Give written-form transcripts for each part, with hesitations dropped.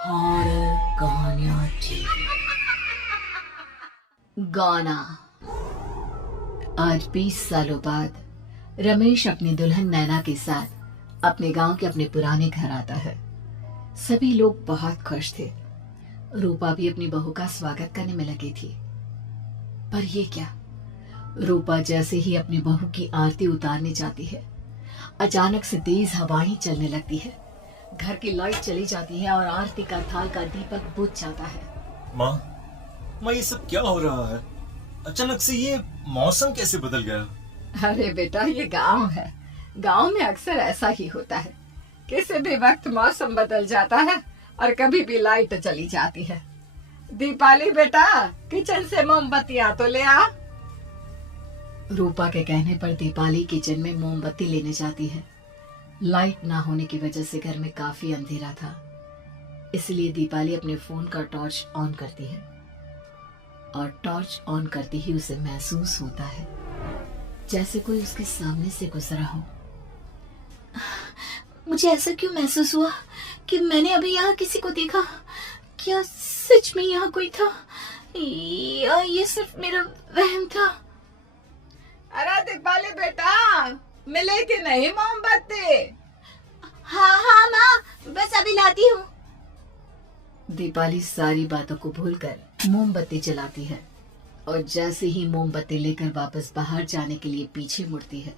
Horror कहानियां TV. गाना। आज 20 सालों बाद रमेश अपनी दुल्हन नैना के साथ अपने गांव के अपने पुराने घर आता है। सभी लोग बहुत खुश थे। रूपा भी अपनी बहू का स्वागत करने में लगी थी। पर ये क्या, रूपा जैसे ही अपनी बहू की आरती उतारने जाती है, अचानक से तेज हवाएं चलने लगती है। घर की लाइट चली जाती है और आरती का थाल का दीपक बुझ जाता है। माँ, ये सब क्या हो रहा है? अचानक से ये मौसम कैसे बदल गया? अरे बेटा, ये गांव है। गांव में अक्सर ऐसा ही होता है। किसी भी वक्त मौसम बदल जाता है और कभी भी लाइट चली जाती है। दीपाली बेटा, किचन से मोमबत्तियां तो ले आ। रूपा के कहने पर दीपाली किचन में मोमबत्ती लेने जाती है। लाइट ना होने की वजह से घर में काफी अंधेरा था, इसलिए दीपाली अपने फोन का टॉर्च ऑन करती है और टॉर्च ऑन करते ही उसे महसूस होता है जैसे कोई उसके सामने से गुजरा हो। मुझे ऐसा क्यों महसूस हुआ कि मैंने अभी यहाँ किसी को देखा? क्या सच में यहाँ कोई था या ये सिर्फ मेरा वहम था? अरे दीपाली बेटा, मिले कि नहीं मोमबत्ती? हाँ माँ, बस अभी लाती हूँ। दीपाली सारी बातों को भूलकर मोमबत्ती जलाती है और जैसे ही मोमबत्ती लेकर वापस बाहर जाने के लिए पीछे मुड़ती है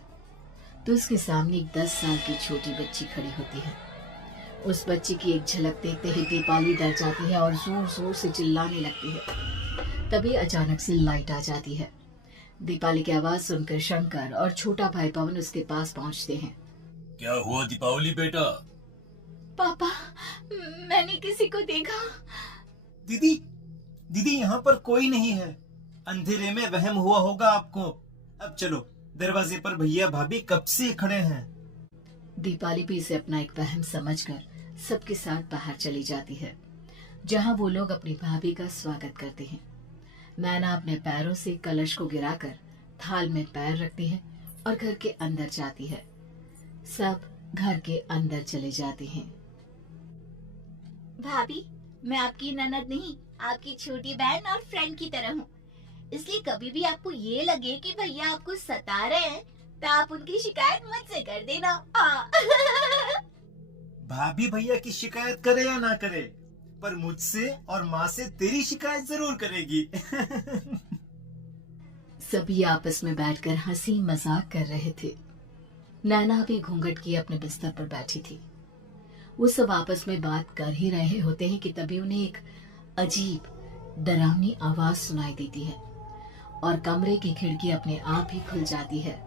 तो उसके सामने एक 10 साल की छोटी बच्ची खड़ी होती है। उस बच्ची की एक झलक देखते ही दीपाली डर जाती है और जोर जोर से चिल्लाने लगती है। तभी अचानक से लाइट आ जाती है। दीपाली की आवाज सुनकर शंकर और छोटा भाई पवन उसके पास पहुंचते हैं। क्या हुआ दीपावली बेटा? पापा, मैंने किसी को देखा। दीदी यहाँ पर कोई नहीं है। अंधेरे में वहम हुआ होगा आपको। अब चलो, दरवाजे पर भैया भाभी कब से खड़े हैं। दीपाली भी इसे अपना एक वहम समझकर सबके साथ बाहर चली जाती है, जहां वो लोग अपनी भाभी का स्वागत करते हैं। नैना अपने पैरों से कलश को गिराकर थाल में पैर रखती है और घर के अंदर जाती है। सब घर के अंदर चले जाते हैं। भाभी, मैं आपकी ननद नहीं, आपकी छोटी बहन और फ्रेंड की तरह हूँ। इसलिए कभी भी आपको ये लगे कि भैया आपको सता रहे हैं तो आप उनकी शिकायत मुझसे कर देना। भाभी भैया की शिकायत करे या ना करे, पर मुझसे और माँ से तेरी शिकायत जरूर करेगी। सभी आपस में बैठकर हंसी मजाक कर रहे थे। नैना भी घूंघट किए अपने बिस्तर पर बैठी थी। वो सब आपस में बात कर ही रहे होते हैं कि तभी उन्हें एक अजीब डरावनी आवाज सुनाई देती है और कमरे की खिड़की अपने आप ही खुल जाती है।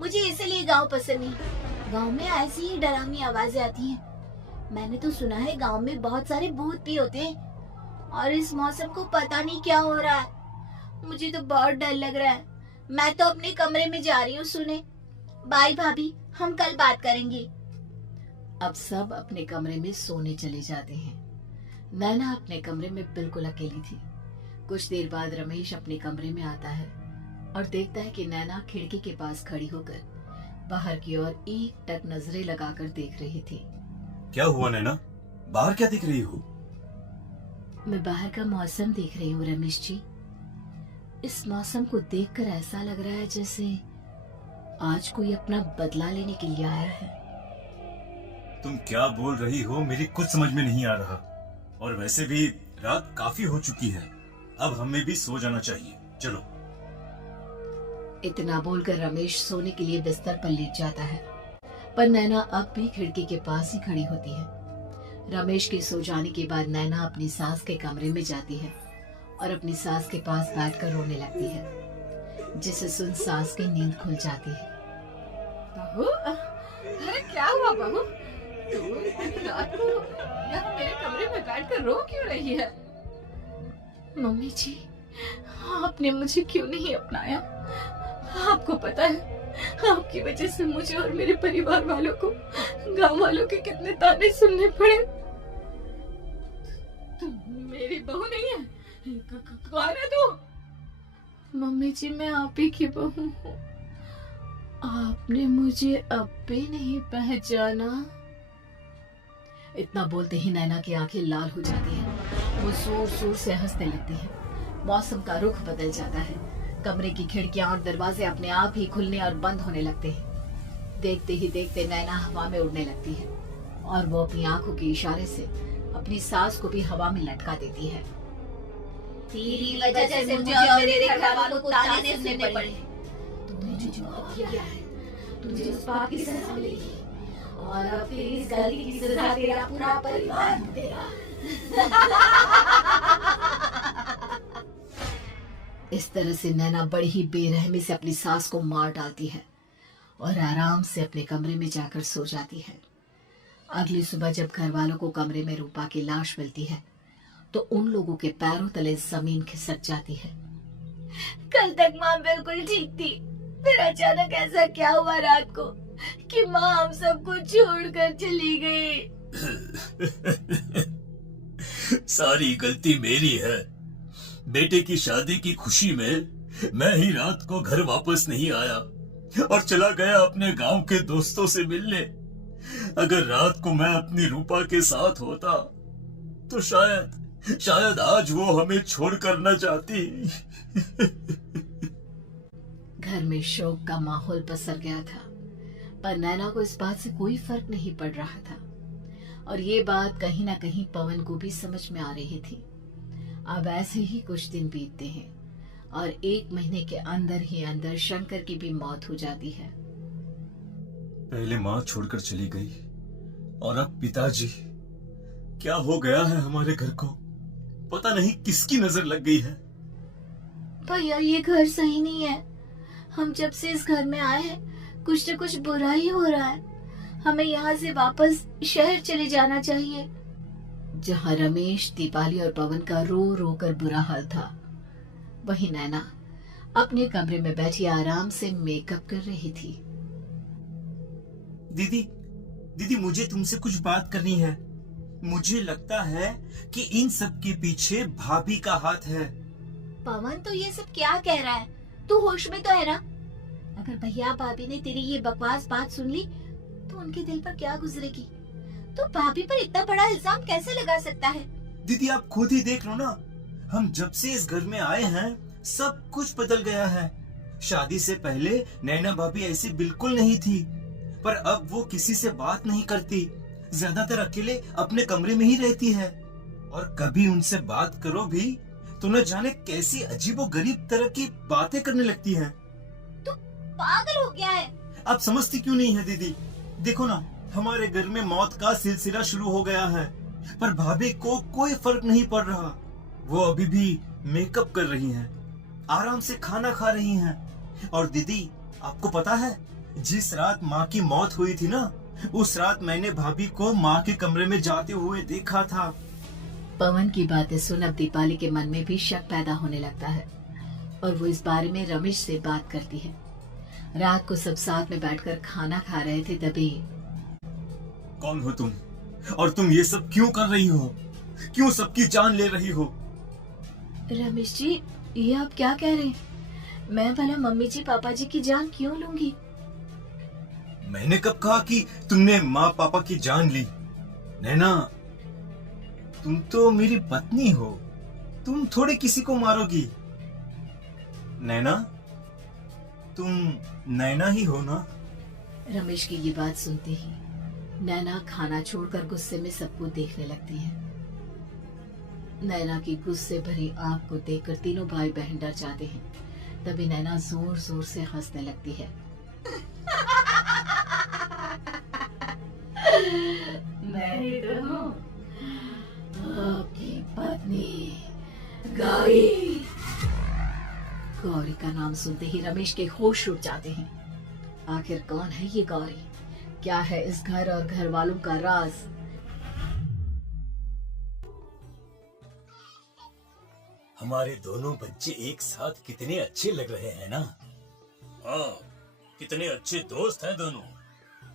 मुझे इसलिए गांव पसंद नहीं। गांव में ऐसी ही डरावनी आवाजें आती हैं। मैंने तो सुना है गांव में बहुत सारे भूत भी होते हैं और इस मौसम को पता नहीं क्या हो रहा है। मुझे तो बहुत डर लग रहा है। मैं तो अपने कमरे में जा रही हूँ सोने। बाय भाभी, हम कल बात करेंगे। अब सब अपने कमरे में सोने चले जाते हैं। नैना अपने कमरे में बिल्कुल अकेली थी। कुछ देर बाद रमेश अपने कमरे में आता है और देखता है कि नैना खिड़की के पास खड़ी होकर बाहर की ओर एकटक नजरें लगाकर देख रही थी। क्या हुआ नैना? बाहर क्या देख रही हो? मैं बाहर का मौसम देख रही हूँ रमेश जी। इस मौसम को देखकर ऐसा लग रहा है जैसे आज कोई अपना बदला लेने के लिए आया है। तुम क्या बोल रही हो? मेरी कुछ समझ में नहीं आ रहा। और वैसे भी रात काफी हो चुकी है, अब हमें भी सो जाना चाहिए। चलो। इतना बोलकर रमेश सोने के लिए बिस्तर पर लेट जाता है, पर नैना अब भी खिड़की के पास ही खड़ी होती है। रमेश के सो जाने के बाद नैना अपनी सास के कमरे में जाती है और अपनी सास के पास बैठकर रोने लगती है, जिसे सुन सास की नींद खुल जाती है। बहू, अरे क्या हुआ बहू? तू इतनी रात को यहाँ मेरे कमरे में बैठकर रो क्यों रही है? मम्मी जी, आपने मुझे क्यों नहीं अपनाया? आपको पता है, आपकी वजह से मुझे और मेरे परिवार वालों को गांव वालों के कितने ताने सुनने पड़े। तुम मेरी बहू नहीं है? कौन है तू? मम्मी जी, मैं आप ही की बहू हूँ। आपने मुझे अब भी नहीं पहचाना? इतना बोलते ही नैना की आंखें लाल हो जाती हैं। वो जोर जोर से हंसने लगती है। मौसम का रुख बदल जाता है। कमरे की खिड़कियां और दरवाजे अपने आप ही खुलने और बंद होने लगते हैं। देखते ही देखते नैना हवा में उड़ने लगती है और वो अपनी आंखों के इशारे से अपनी सास को भी हवा में लटका देती है। तेरी वजह से मुझे और मेरे घर वालों को ताने सुनने पड़े। तुमने जो पाप किया है, तुझे उस पाप की सजा मिलेगी और अब तेरी इस गलती की सजा तेरा पूरा परिवार भुगतेगा। इस तरह से नैना बड़ी ही बेरहमी से अपनी सास को मार डालती है और आराम से अपने कमरे में जाकर सो जाती है। अगली सुबह जब घर वालों को कमरे में रूपा की लाश मिलती है तो उन लोगों के पैरों तले जमीन खिसक जाती है। कल तक माँ बिल्कुल ठीक थी, फिर अचानक ऐसा क्या हुआ रात को कि माँ हम सबको छोड़कर चली गई। सारी गलती मेरी है। बेटे की शादी की खुशी में मैं ही रात को घर वापस नहीं आया और चला गया अपने गांव के दोस्तों से मिलने। अगर रात को मैं अपनी रूपा के साथ होता तो शायद आज वो हमें छोड़कर न जाती। घर में शोक का माहौल पसर गया था, पर नैना को इस बात से कोई फर्क नहीं पड़ रहा था और ये बात कहीं ना कहीं पवन को भी समझ में आ रही थी। अब ऐसे ही कुछ दिन बीतते हैं और 1 महीने के अंदर ही अंदर शंकर की भी मौत हो जाती है। पहले माँ छोड़कर चली गई और अब पिताजी। क्या हो गया है हमारे घर को? पता नहीं किसकी नजर लग गई है। भैया ये घर सही नहीं है। हम जब से इस घर में आए हैं कुछ न कुछ बुरा ही हो रहा है। हमें यहाँ से वापस शहर चले जाना चाहिए। जहाँ रमेश, दीपाली और पवन का रो रो कर बुरा हाल था, वहीं नैना अपने कमरे में बैठी आराम से मेकअप कर रही थी। दीदी मुझे तुमसे कुछ बात करनी है। मुझे लगता है कि इन सब के पीछे भाभी का हाथ है। पवन तो ये सब क्या कह रहा है? तू होश में तो है ना? अगर भैया भाभी ने तेरी ये बकवास बात सुन ली तो उनके दिल पर क्या गुजरेगी? तो भाभी पर इतना बड़ा इल्जाम कैसे लगा सकता है? दीदी आप खुद ही देख लो ना, हम जब से इस घर में आए हैं सब कुछ बदल गया है। शादी से पहले नैना भाभी ऐसी बिल्कुल नहीं थी, पर अब वो किसी से बात नहीं करती, ज्यादातर अकेले अपने कमरे में ही रहती है और कभी उनसे बात करो भी तो न जाने कैसी अजीबोगरीब तरह की बातें करने लगती है। तू पागल हो गया है? आप समझती क्यों नहीं है दीदी? देखो ना, हमारे घर में मौत का सिलसिला शुरू हो गया है, पर भाभी को कोई फर्क नहीं पड़ रहा। वो अभी भी मेकअप कर रही हैं, आराम से खाना खा रही हैं। और दीदी आपको पता है, जिस रात माँ की मौत हुई थी ना, उस रात मैंने भाभी को माँ के कमरे में जाते हुए देखा था। पवन की बातें सुन अब दीपाली के मन में भी शक पैदा होने लगता है और वो इस बारे में रमेश से बात करती है। रात को सब साथ में बैठकर खाना खा रहे थे तभी। कौन हो तुम और तुम ये सब क्यों कर रही हो? क्यों सबकी जान ले रही हो? रमेश जी, ये आप क्या कह रहे हैं? मैं भला मम्मी जी पापा जी की जान क्यों लूंगी? मैंने कब कहा कि तुमने माँ पापा की जान ली? नैना, तुम तो मेरी पत्नी हो, तुम थोड़े किसी को मारोगी। नैना, तुम नैना ही हो ना? रमेश की ये बात सुनते ही नैना खाना छोड़कर गुस्से में सबको देखने लगती है। नैना की गुस्से भरी आंख को देखकर तीनों भाई बहन डर जाते हैं। तभी नैना जोर जोर से हंसने लगती है। मैं ही तो हूँ, आपकी पत्नी गौरी। गौरी का नाम सुनते ही रमेश के होश उड़ जाते हैं। आखिर कौन है ये गौरी? क्या है इस घर और घर वालों का राज? हमारे दोनों बच्चे एक साथ कितने अच्छे लग रहे हैं ना? हाँ, कितने अच्छे दोस्त हैं दोनों।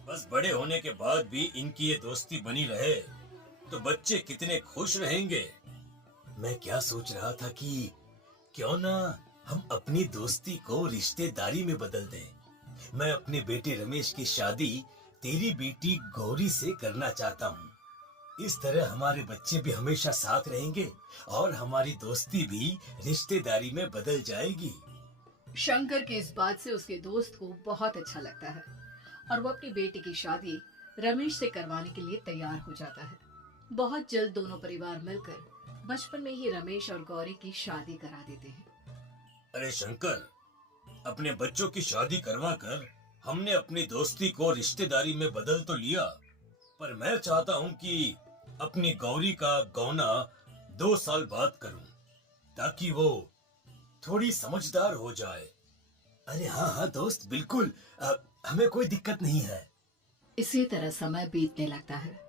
बस बड़े होने के बाद भी इनकी ये दोस्ती बनी रहे तो बच्चे कितने खुश रहेंगे। मैं क्या सोच रहा था कि क्यों ना हम अपनी दोस्ती को रिश्तेदारी में बदल दें। मैं अपने बेटे रमेश की शादी तेरी बेटी गौरी से करना चाहता हूँ। इस तरह हमारे बच्चे भी हमेशा साथ रहेंगे और हमारी दोस्ती भी रिश्तेदारी में बदल जाएगी। शंकर की इस बात से उसके दोस्त को बहुत अच्छा लगता है और वो अपनी बेटी की शादी रमेश से करवाने के लिए तैयार हो जाता है। बहुत जल्द दोनों परिवार मिलकर बचपन में ही रमेश और गौरी की शादी करा देते हैं। अरे शंकर, अपने बच्चों की शादी करवा कर हमने अपनी दोस्ती को रिश्तेदारी में बदल तो लिया, पर मैं चाहता हूँ कि अपनी गौरी का गौना 2 साल बाद करूँ, ताकि वो थोड़ी समझदार हो जाए। अरे हाँ हाँ दोस्त, बिल्कुल, हमें कोई दिक्कत नहीं है। इसी तरह समय बीतने लगता है।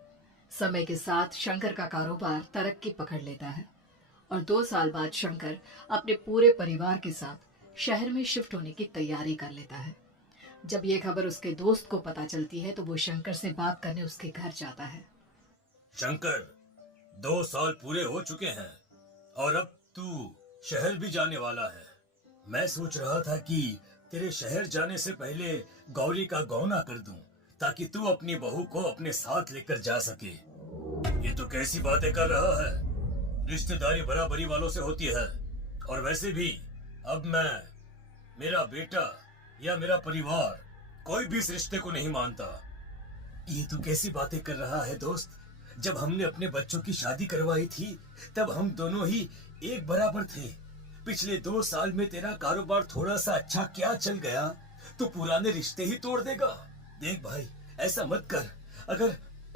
समय के साथ शंकर का कारोबार तरक्की पकड़ लेता है और 2 साल बाद शंकर अपने पूरे परिवार के साथ शहर में शिफ्ट होने की तैयारी कर लेता है। जब ये खबर उसके दोस्त को पता चलती है तो वो शंकर से बात करने उसके घर जाता है। शंकर, 2 साल पूरे हो चुके हैं और अब तू शहर भी जाने वाला है। मैं सोच रहा था कि तेरे शहर जाने से पहले गौरी का गौना कर दूं, ताकि तू अपनी बहू को अपने साथ लेकर जा सके। ये तो कैसी बातें कर रहा है? रिश्तेदारी बराबरी वालों से होती है, और वैसे भी अब मेरा बेटा या मेरा परिवार कोई भी इस रिश्ते को नहीं मानता। ये तू कैसी बातें कर रहा है दोस्त? जब हमने अपने बच्चों की शादी करवाई थी तब हम दोनों ही एक बराबर थे। पिछले 2 साल में तेरा कारोबार थोड़ा सा अच्छा क्या चल गया तो पुराने रिश्ते ही तोड़ देगा। देख भाई, ऐसा मत कर।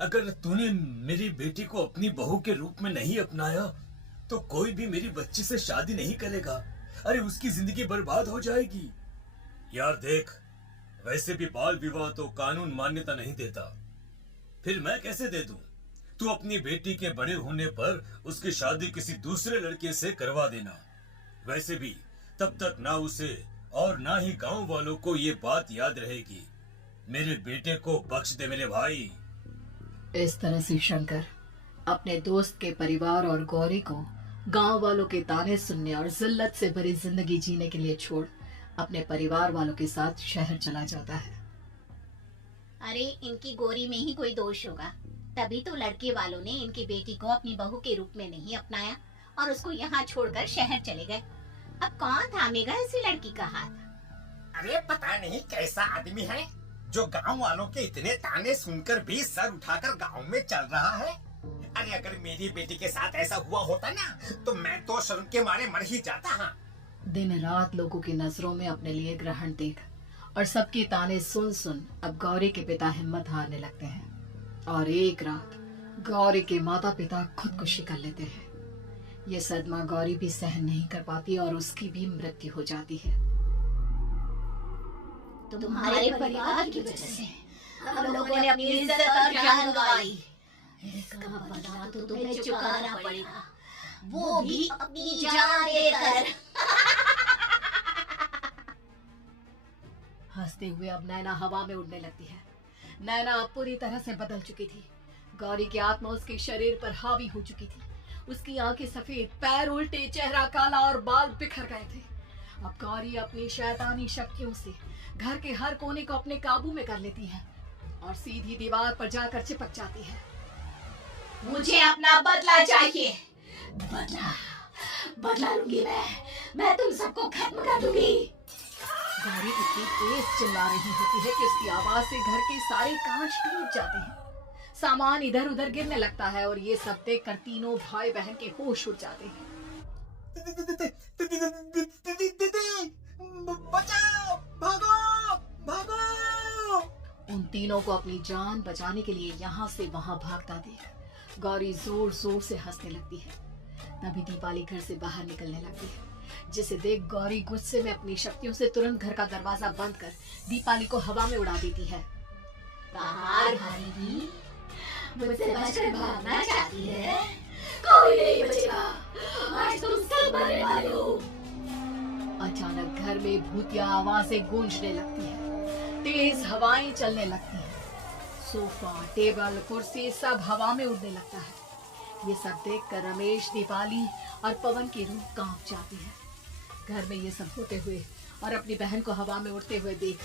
अगर तूने मेरी बेटी को अपनी बहू के रूप में नहीं अपनाया तो कोई भी मेरी बच्ची से शादी नहीं करेगा। अरे उसकी जिंदगी बर्बाद हो जाएगी। यार देख, वैसे भी बाल विवाह तो कानून मान्यता नहीं देता, फिर मैं कैसे दे दूं? तू अपनी बेटी के बड़े होने पर उसकी शादी किसी दूसरे लड़के से करवा देना। वैसे भी तब तक ना उसे और ना ही गांव वालों को ये बात याद रहेगी। मेरे बेटे को बख्श दे मेरे भाई। इस तरह से शंकर अपने दोस्त के परिवार और गौरी को गांव वालों के ताने सुनने और जिल्लत से भरी जिंदगी जीने के लिए छोड़ अपने परिवार वालों के साथ शहर चला जाता है। अरे इनकी गोरी में ही कोई दोष होगा, तभी तो लड़के वालों ने इनकी बेटी को अपनी बहू के रूप में नहीं अपनाया और उसको यहाँ छोड़कर शहर चले गए। अब कौन थामेगा ऐसी लड़की का हाथ? अरे पता नहीं कैसा आदमी है जो गांव वालों के इतने ताने सुनकर भी सर उठाकर गांव में चल रहा है। अरे अगर मेरी बेटी के साथ ऐसा हुआ होता ना तो मैं तो शर्म के मारे मर ही जाता। हाँ, दिन रात लोगों की नजरों में अपने लिए ग्रहण देख और सबकी ताने सुन सुन अब गौरी के पिता हिम्मत हारने लगते हैं और एक रात गौरी के माता पिता खुदकुशी कर लेते हैं। ये सदमा गौरी भी सहन नहीं कर पाती और उसकी भी मृत्यु हो जाती है। तुम्हारे परिवार की वजह से हम लोगों ने अपनी इज्जत और जान गंवाई। इसका बदला तो तुम्हें चुकाना पड़ेगा, वो भी अपनी जान देकर। हंसते हुए अब नैना हवा में उड़ने लगती है। नैना अब पूरी तरह से बदल चुकी थी। गौरी की आत्मा उसके शरीर पर हावी हो चुकी थी। उसकी आंखें सफेद, पैर उल्टे, चेहरा काला और बाल बिखर गए थे। अब गौरी अपनी शैतानी शक्तियों से घर के हर कोने को अपने काबू में कर लेती है और सीधी दीवार पर जाकर चिपक जाती है। मुझे अपना बदला चाहिए। बदला लूंगी मैं तुम सबको खत्म कर दूंगी। गौरी इतनी तेज चिल्ला रही होती है कि उसकी आवाज से घर के सारे कांच टूट जाते हैं। सामान इधर उधर गिरने लगता है और ये सब देखकर तीनों भाई बहन के होश उड़ जाते हैं। बचाओ, भागो, भागो। उन तीनों को अपनी जान बचाने के लिए यहाँ से वहां भागता देख गौरी जोर जोर से हंसने लगती है। तभी दीपाली घर से बाहर निकलने लगती है, जिसे देख गौरी गुस्से में अपनी शक्तियों से तुरंत घर का दरवाजा बंद कर दीपाली को हवा में उड़ा देती है। बाहर भागेगी, मुझसे बचकर भागना चाहती है? कोई नहीं बचेगा, आज तुम सब मरने वाले हो। अचानक घर में भूतिया आवाजें गूंजने लगती है, तेज हवाएं चलने लगती हैं। सोफा, टेबल, कुर्सी सब हवा में उड़ने लगता है। ये सब देखकर रमेश, दीपाली और पवन की रूह कांप जाती है। घर में ये सब होते हुए और अपनी बहन को हवा में उड़ते हुए देख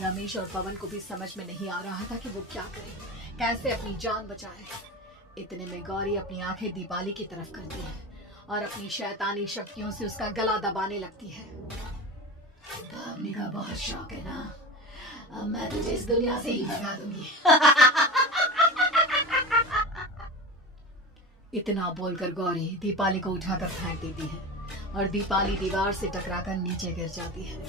रमेश और पवन को भी समझ में नहीं आ रहा था कि वो क्या करे, कैसे अपनी जान बचाए। इतने में गौरी अपनी आंखें दीपाली की तरफ करती है और अपनी शैतानी शक्तियों से उसका गला दबाने लगती है। भागने का बहुत शौक है ना? अब मैं तुझे इस दुनिया से ही भगा दूंगी। इतना बोलकर गौरी दीपाली को उठाकर फेंक देती है और दीपाली दीवार से टकराकर नीचे गिर जाती है।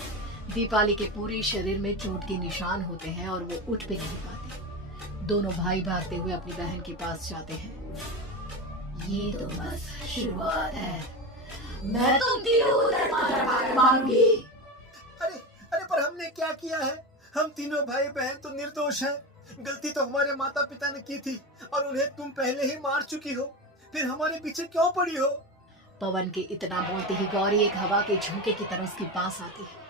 दीपाली के पूरे शरीर में चोट के निशान होते हैं और वो उठ भी नहीं पाती। दोनों भाई भागते हुए अपनी बहन के पास जाते हैं। ये तो बस शुरुआत है, मैं तुम तीनों को तड़पा मारूंगी। अरे अरे पर हमने क्या किया है? हम तीनों भाई बहन तो निर्दोष हैं। गलती तो हमारे माता पिता ने की थी और उन्हें तुम पहले ही मार चुकी हो, फिर हमारे पीछे क्यों पड़ी हो? पवन के इतना बोलते ही गौरी एक हवा के झोंके की तरह उसके पास आती है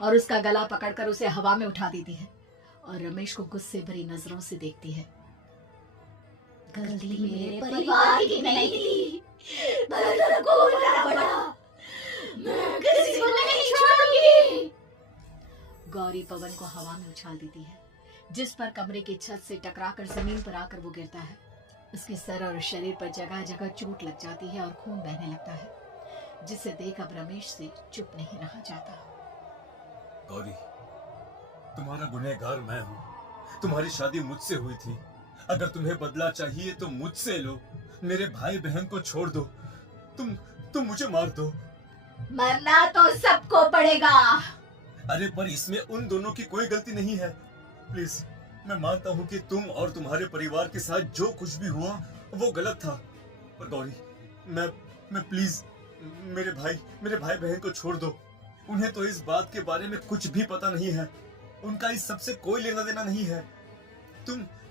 और उसका गला पकड़कर उसे हवा में उठा देती है और रमेश को गुस्से भरी नजरों से देखती है। गलती मेरे परिवार की नहीं थी, बदला को उठाना पड़ा। मैं किसी को नहीं छोड़ूंगी। गौरी पवन को हवा में उछाल देती है, जिस पर कमरे की छत से टकराकर जमीन पर आकर वो गिरता है। उसके सर और शरीर पर जगह जगह चोट लग जाती है और खून बहने लगता है, जिसे देख अब रमेश से चुप नहीं रहा जाता। गौरी, तुम्हारा गुनहगार मैं हूँ। तुम्हारी शादी मुझसे हुई थी। अगर तुम्हें बदला चाहिए तो मुझसे लो। मेरे भाई बहन को छोड़ दो। तुम मुझे मार दो। मरना तो सबको पड़ेगा। अरे पर इसमें उन दोनों की कोई गलती नहीं है। प्लीज, मैं मानता हूँ कि तुम और तुम्हारे परिवार के साथ जो कुछ भी हुआ वो गलत था, पर गौरी, मैं प्लीज मेरे भाई बहन को छोड़ दो। उन्हें तो इस बात के बारे में कुछ भी पता नहीं है। उनका इस सब से कोई लेना देना नहीं है।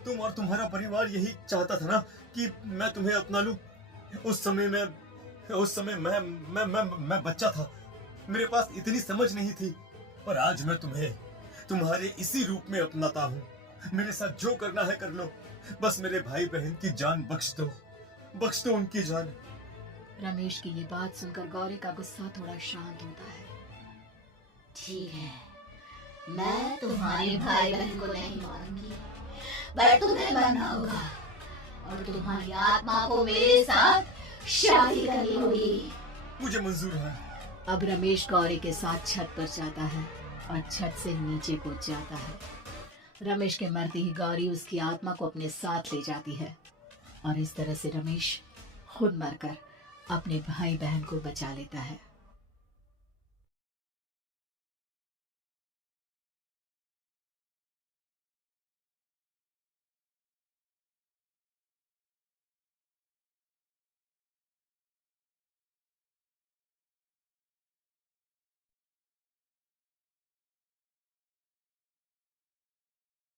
तुम और तुम्हारा परिवार यही चाहता था ना कि मैं तुम्हें अपना लूं। उस समय मैं बच्चा था। मेरे पास इतनी समझ नहीं थी, पर आज मैं तुम्हें तुम्हारे इसी रूप में अपनाता हूँ। मेरे साथ जो करना है कर लो, बस मेरे भाई बहन की जान बख्श दो उनकी जान। रमेश की ये बात सुनकर गौरी का गुस्सा थोड़ा शांत होता है। ठीक है, मैं तुम्हारे भाई बहन को नहीं मारूंगी, पर तुम्हें मरना होगा और तुम्हारी आत्मा को मेरे साथ शादी करनी होगी। मुझे मंजूर है। अब रमेश गौरी के साथ छत पर जाता है और छत से नीचे कूद जाता है। रमेश के मरते ही गौरी उसकी आत्मा को अपने साथ ले जाती है और इस तरह से रमेश खुद मरकर अपने भाई बहन को बचा लेता है।